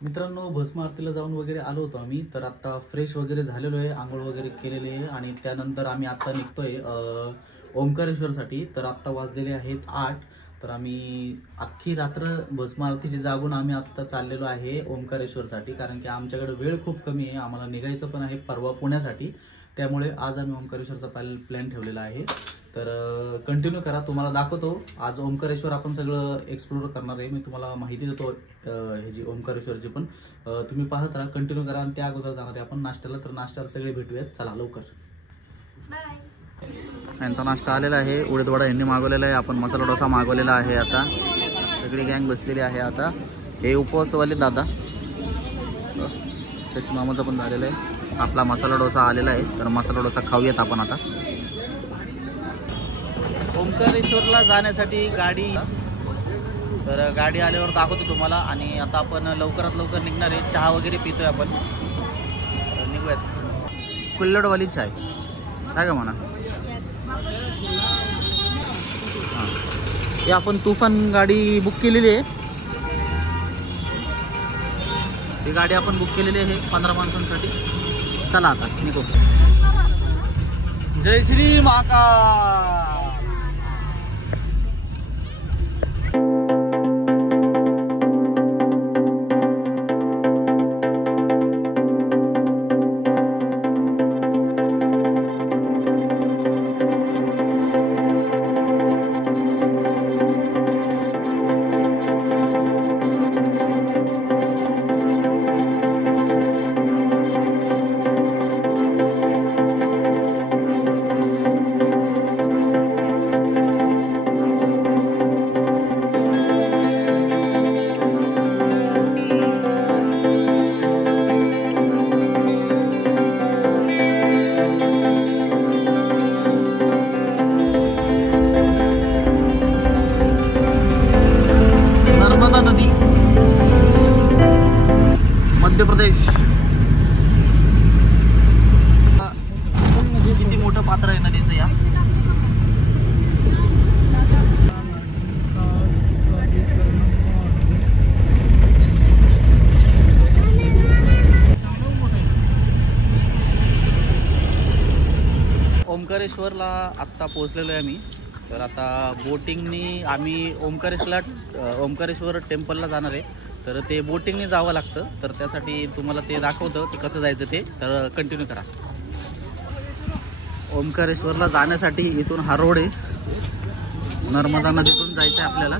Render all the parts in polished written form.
मित्रांनो, भस्म आरतीला जाऊन वगैरे आलो होतो आम्ही. तर आता फ्रेश वगैरे झालेलो आहे, आंघोळ वगैरे केलेली आहे आणि त्यानंतर आम्ही आता निघतोय ओमकारेश्वरसाठी. तर आता वाजलेले आहेत 8. तर आम्ही अख्खी रात्र भस्म आरतीची जागून आम्ही आता चाललेलो आहे ओमकारेश्वरसाठी, कारण की आमच्याकडे वेळ खूप कमी आहे. आम्हाला निघायचं पण आहे परवा पुण्यासाठी, त्यामुळे आज आम्ही ओमकारेश्वरचा प्लॅन ठेवलेला आहे. तर कंटिन्यू करा, तुम्हाला दाखवतो. आज ओमकारेश्वर आपण सगळं एक्सप्लोर करणार आहे. मी तुम्हाला माहिती देतो ह्याची ओमकारेश्वरची पण. तुम्ही पाहत राहा, कंटिन्यू करा. आणि त्या अगोदर जाणार आहे आपण नाश्त्याला. तर नाश्त्याला सगळे भेटूयात, चला लवकर. यांचा नाश्ता आलेला आहे, उडीद वडा यांनी मागवलेला आहे, आपण मसाला डोसा मागवलेला आहे. आता सगळी गँग बसलेली आहे. आता हे उपवासवाले दादा, शशी मामाचं पण झालेलं आहे. आपला मसाला डोसा आलेला आहे, तर मसाला डोसा खाऊयात आपण आता. ओमकारेश्वरला जाण्यासाठी गाडी, तर गाडी आल्यावर दाखवतो तुम्हाला. आणि आता आपण लवकरात लवकर निघणार आहे. चहा वगैरे पितोय आपण, निघूयात. कुल्लडवाली चाय काय का म्हणा. हां, हे आपण तुफान गाडी बुक केलेली आहे. ही गाडी आपण बुक केलेली आहे 15 माणसांसाठी. चला आता निघू. जय श्री महाकाल. नदी, मध्य प्रदेश. किती मोठं पात्र आहे नदीचं या. ओमकारेश्वरला आत्ता पोहोचलेलो आहे आम्ही. तर आता बोटिंगनी आम्ही ओमकारेश्वर टेम्पलला जाणार आहे. तर ते बोटिंगने जावं लागतं. तर त्यासाठी तुम्हाला ते दाखवतं की कसं जायचं ते. तर कंटिन्यू करा. ओमकारेश्वरला जाण्यासाठी इथून हा रोड आहे, नर्मदा नदीतून जायचं आहे आपल्याला.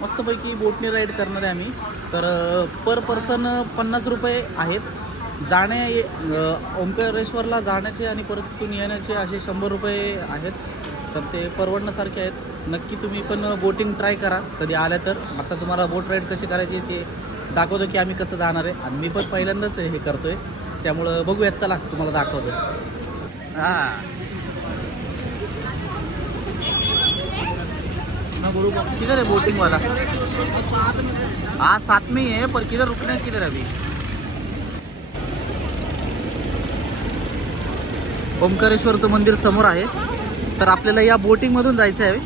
मस्तपैकी बोटने राईड करणार आहे आम्ही. तर पर पर्सन 50 रुपये आहेत. ओमकारेश्वरला जाण्याचे आणि परत तिथून येण्याचे असे 100 रुपये आहेत. तर ते परवडण्यासारखे आहेत. नक्की तुम्ही पण बोटिंग ट्राय करा कधी आल्या तर. आता तुम्हाला बोट राईड कशी करायची ते दाखवतो की आम्ही कसं जाणार आहे. आणि मी पण पहिल्यांदाच हे करतोय, त्यामुळं बघूयात. चला तुम्हाला दाखवतो. हां ना गुरु, किधर है बोटिंग वाला? हाँ साथ में ही है, पर किधर रुकना है, किधर अभी? ओमकारेश्वरचं मंदिर समोर आहे. तर आपल्याला या बोटिंग मधून जायचं आहे.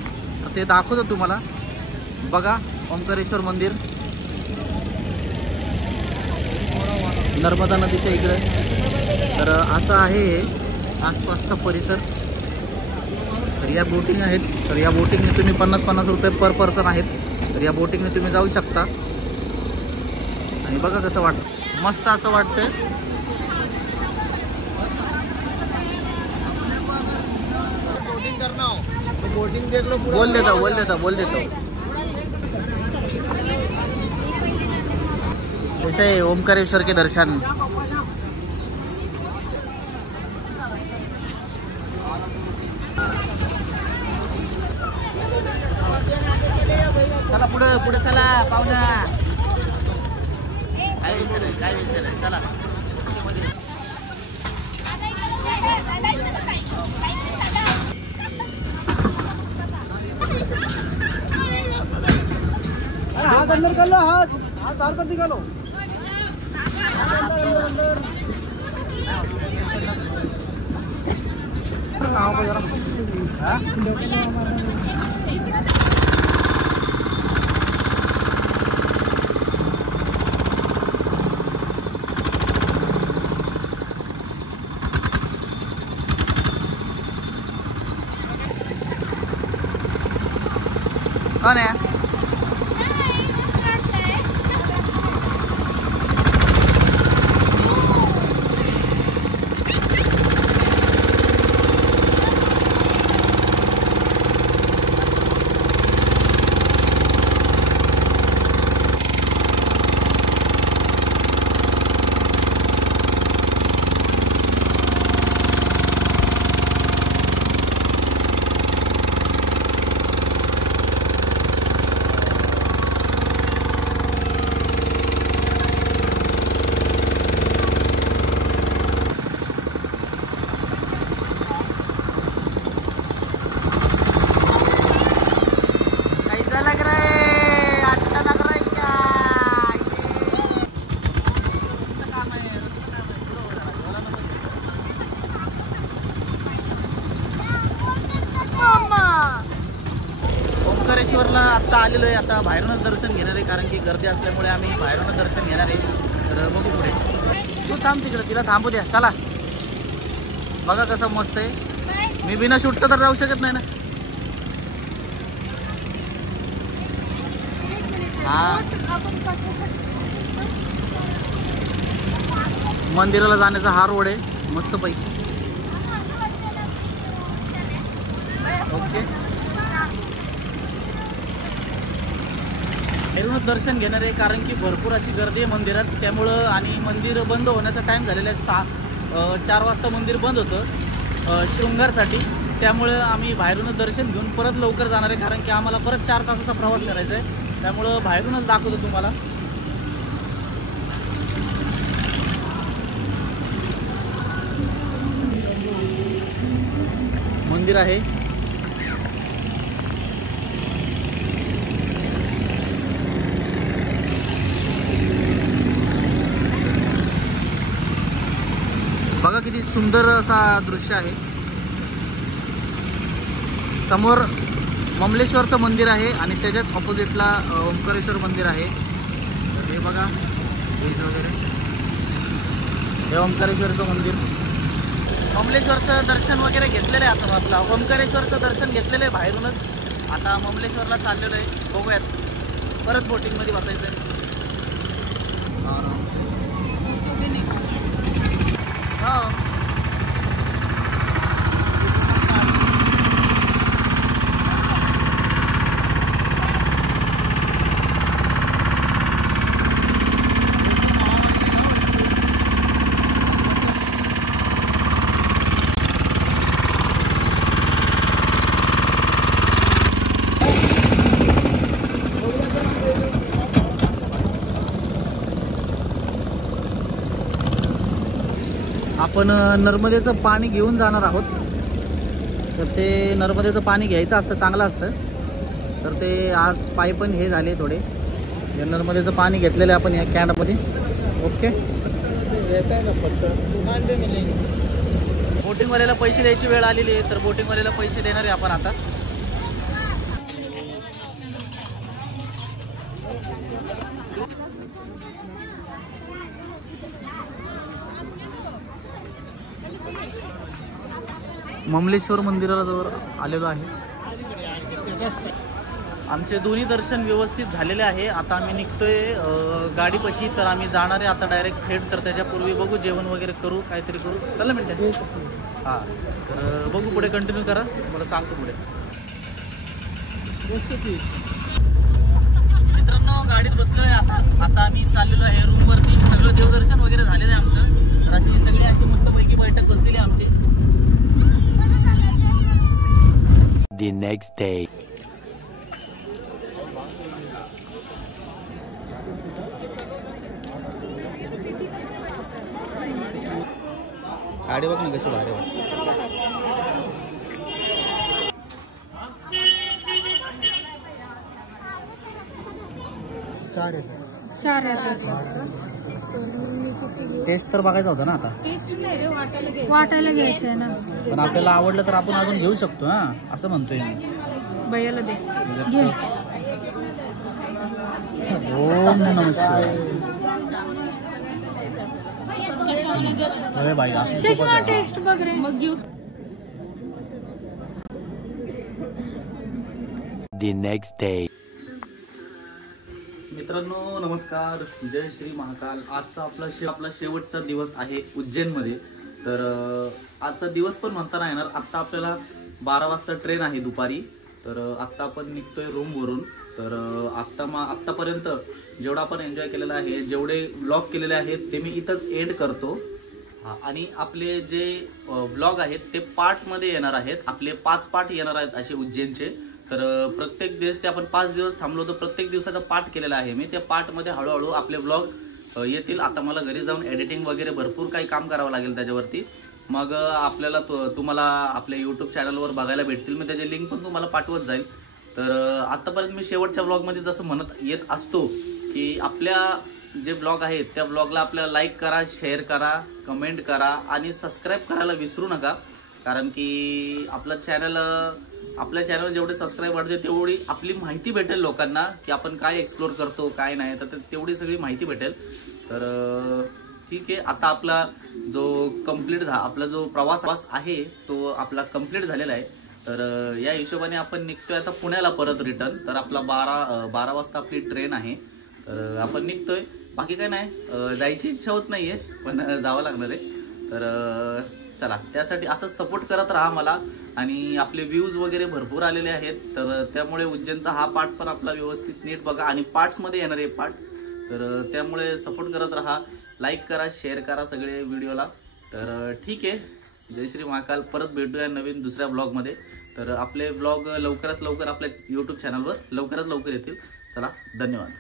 ते दाखवतो तुम्हाला. बघा ओमकारेश्वर मंदिर नर्मदा नदीच्या इकडे. तर असं आहे आसपासचा परिसर. तर या बोटिंग आहेत. तर या बोटिंगने तुम्ही 50-50 रुपये पर पर्सन आहेत. तर या बोटिंगने तुम्ही जाऊ शकता. आणि बघा कसं वाटतं, मस्त असं वाटतंय. बोटिंग करना हो तो बोटिंग देख लो. बोल देता ऐसे है ओमकारेश्वर के दर्शन. चला पुढे चला पाहुणा. काय विषय नाही चला. हाथ अंदर कर लो, हाथ हाथ बाहर मत निकालो। कौन है? ओंकारेश्वरला आता आलेलो आहे. आता बाहेरूनच दर्शन घेणार आहे, कारण की गर्दी असल्यामुळे आम्ही बाहेरूनच दर्शन घेणार आहे. तर बघू पुढे. तू थांब तिकडे, तिला थांबू द्या. चला बघा कसं मस्त आहे. मी बिना शूटचं तर राहू शकत नाही ना. हा, मंदिराला जाण्याचा हा रोड आहे मस्त पैकी. ओके, बाहेरूनच दर्शन घेणार आहे, कारण की भरपूर अशी गर्दी आहे मंदिरात. त्यामुळं आणि मंदिर बंद होण्याचा टाइम झालेला आहे. 4 वाजता मंदिर बंद होतं शृंगारसाठी. त्यामुळे आम्ही बाहेरूनच दर्शन घेऊन परत लवकर जाणार आहे, कारण की आम्हाला परत 4 तासाचा प्रवास करायचा आहे. त्यामुळं बाहेरूनच दाखवतो तुम्हाला. मंदिर आहे. बघा किती सुंदर असा दृश्य आहे. समोर ममलेश्वरचं मंदिर आहे आणि त्याच्याच ऑपोजिटला ओंकारेश्वर मंदिर आहे. तर हे बघा वगैरे, हे ओंकारेश्वरचं मंदिर. ममलेश्वरचं दर्शन वगैरे घेतलेलं आहे. आता आपला ओंकारेश्वरचं दर्शन घेतलेलं आहे बाहेरूनच. आता ममलेश्वरला चाललेलो आहे. बघूयात, परत बोटिंगमध्ये बसायचं आहे. हो, आपण नर्मदेचं पाणी घेऊन जाणार आहोत. तर ते नर्मदेचं पाणी घ्यायचं असतं, चांगलं असतं. तर ते आज पाईप पण हे झाले थोडे. हे नर्मदेचं पाणी घेतलेलं आहे आपण या कॅनमध्ये. ओके, बोटिंगवाल्याला पैसे द्यायची वेळ आलेली आहे. तर बोटिंगवाल्याला पैसे देणार आहे आपण आता. ममलेश्वर मंदिराला जवळ आलेलो आहे. आमचे दोन्ही दर्शन व्यवस्थित झालेले आहे. आता आम्ही निघतोय गाडीपाशी. तर आम्ही जाणार आहे आता डायरेक्ट थेट. तर त्याच्यापूर्वी बघू, जेवण वगैरे करू, काहीतरी करू. चला मिनटं. हां, तर बघू पुढे, कंटिन्यू करा, मला सांगतो पुढे. मित्रांनो, गाडीत बसलोय आता आम्ही चाललेलो आहे रूमवरती. सगळं देवदर्शन वगैरे झालेलं आहे आमचं. तर अशी सगळी अशी मस्तपैकी बैठक बसलेली आहे आमची. The next day. गाडी बघ ना कशी भारी वाटते. 4 येतात. 4 येतात. टेस्ट तर बघायचा होता ना आता. वाटायला घ्यायचंय ना. पण आपल्याला आवडलं तर आपण अजून घेऊ शकतो ना, असं म्हणतोय मी. भैयाला दे. घे. ओम नमः शिवाय. अरे बाई, असं शशमा टेस्ट बघ रे. मग घेऊ. The next day. मित्रांनो नमस्कार, जय श्री महाकाल. आजचा आपला शेवटचा दिवस आहे उज्जैनमध्ये. तर आजचा दिवस पण म्हणता नाही येणार. आत्ता आपल्याला 12 वाजता ट्रेन आहे दुपारी. तर आत्ता आपण निघतोय रूमवरून. तर आत्तापर्यंत जेवढा आपण एन्जॉय केलेला आहे, जेवढे व्लॉग केलेले आहेत ते मी इथंच एंड करतो. आणि आपले जे व्लॉग आहेत ते पार्टमध्ये येणार आहेत. आपले 5 पार्ट येणार आहेत असे उज्जैनचे. तर प्रत्येक दिवस ते आपण 5 दिवस थांबलो, तर प्रत्येक दिवसाचा पार्ट केलेला आहे मी. त्या पार्टमध्ये हळूहळू आपले व्लॉग येतील. आता मला घरी जाऊन एडिटिंग वगैरे भरपूर काही काम करावं लागेल त्याच्यावरती. मग आपल्याला तुम्हाला आपल्या युट्यूब चॅनलवर बघायला भेटतील. मी त्याची लिंक पण तुम्हाला पाठवत जाईल. तर आतापर्यंत मी शेवटच्या व्लॉगमध्ये जसं म्हणत येत असतो की आपल्या जे व्लॉग आहेत त्या व्लॉगला आपल्याला लाईक करा, शेअर करा, कमेंट करा आणि सबस्क्राईब करायला विसरू नका. कारण की आपल्या चॅनलवर जेवढे सबस्क्राईब वाढते तेवढी आपली माहिती भेटेल लोकांना की आपण काय एक्सप्लोर करतो काय नाही, तर तेवढी सगळी माहिती भेटेल. तर ठीक आहे, आता आपला जो प्रवास आहे तो आपला कंप्लीट झालेला आहे. तर या हिशोबाने आपण निघतोय आता पुण्याला परत रिटर्न. तर आपला 12 वाजता आपली ट्रेन आहे. तर आपण निघतोय. बाकी काय नाही, जायची इच्छा होत नाहीये पण जावं लागणार आहे. तर चला, त्यासाठी असंच सपोर्ट करत राहा मला. आणि आपले व्ह्यूज वगैरे भरपूर आलेले आहेत. तर त्यामुळे उज्जैनचा हा पार्ट पण आपला व्यवस्थित नीट बघा. आणि पार्ट्समध्ये येणार आहे पार्ट. तर त्यामुळे सपोर्ट करत राहा, लाईक करा, शेअर करा सगळे व्हिडिओला. तर ठीक आहे, जय श्री महाकाल. परत भेटूया नवीन दुसऱ्या ब्लॉगमध्ये. तर आपले ब्लॉग लवकरात लवकर आपल्या यूट्यूब चॅनलवर लवकरात लवकर येतील. चला, धन्यवाद.